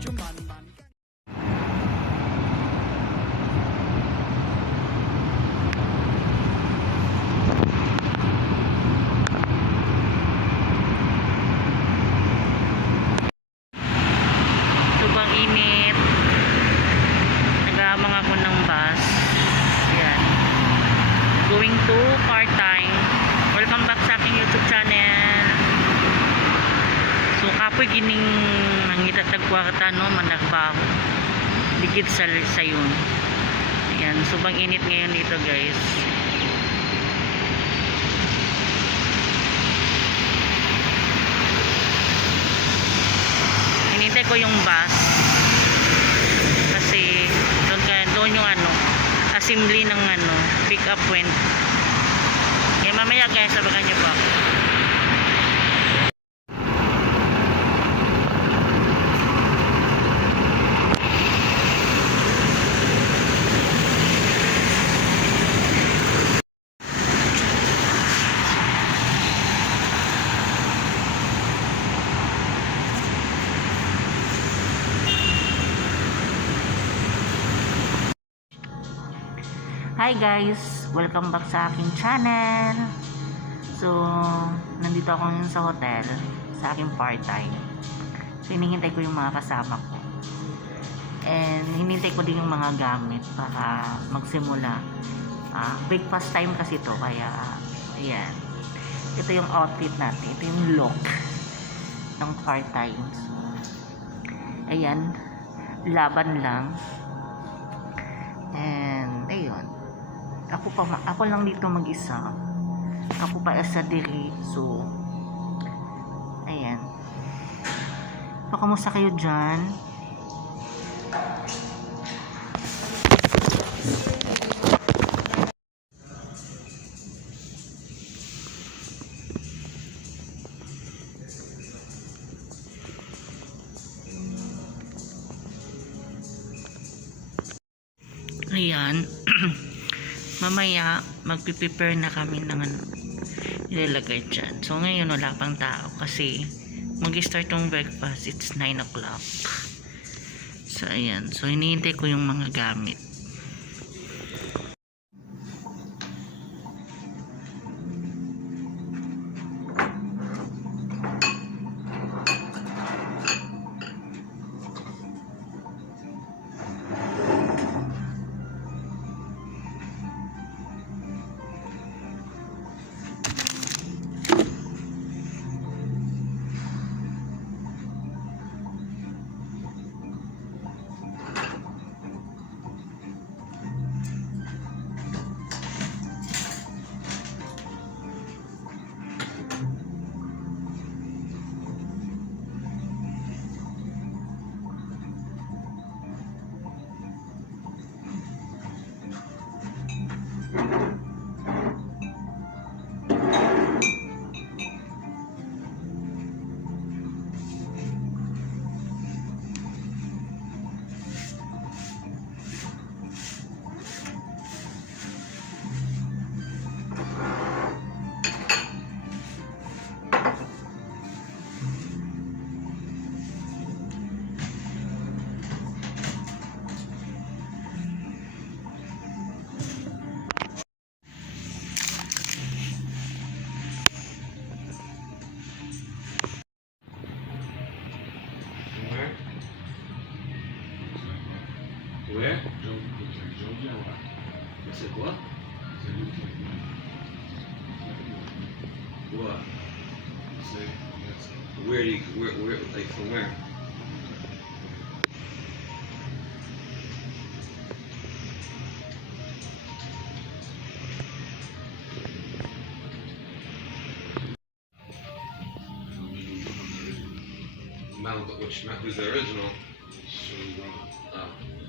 Sobrang init. Nag-aamang ako ng bus. Yan. Going to part-time. Welcome back sa aking YouTube channel. So kapoy gining nangitatagwarta no managbaho. Dikit sa yun. Ayan, sobrang init ngayon dito guys. Hinintay ko yung bus kasi doon yung assembly ng pick up point. Kaya mamaya guys, sabagan nyo po ako. Hi guys! Welcome back sa aking channel. So, nandito ako ngayon sa hotel sa aking part-time. So, hinihintay ko yung mga kasama ko. And, hinihintay ko din yung mga gamit para magsimula. Breakfast time kasi to kaya, ayan. Ito yung outfit natin. Ito yung look ng part-time. So, ayan. Laban lang. And, ayun. Ako lang dito mag-isa. Ako pa sa diri. So, ayan. So, kamusta kayo dyan? Ayan. Mamaya magpiprepare na kami ng ilalagay dyan. So ngayon wala pang tao kasi mag-start yung breakfast. It's 9 o'clock. So ayan. So hinihintay ko yung mga gamit. Ouais. C'est quoi? What? Where, like from where? Mount, which mount is the original? Oh.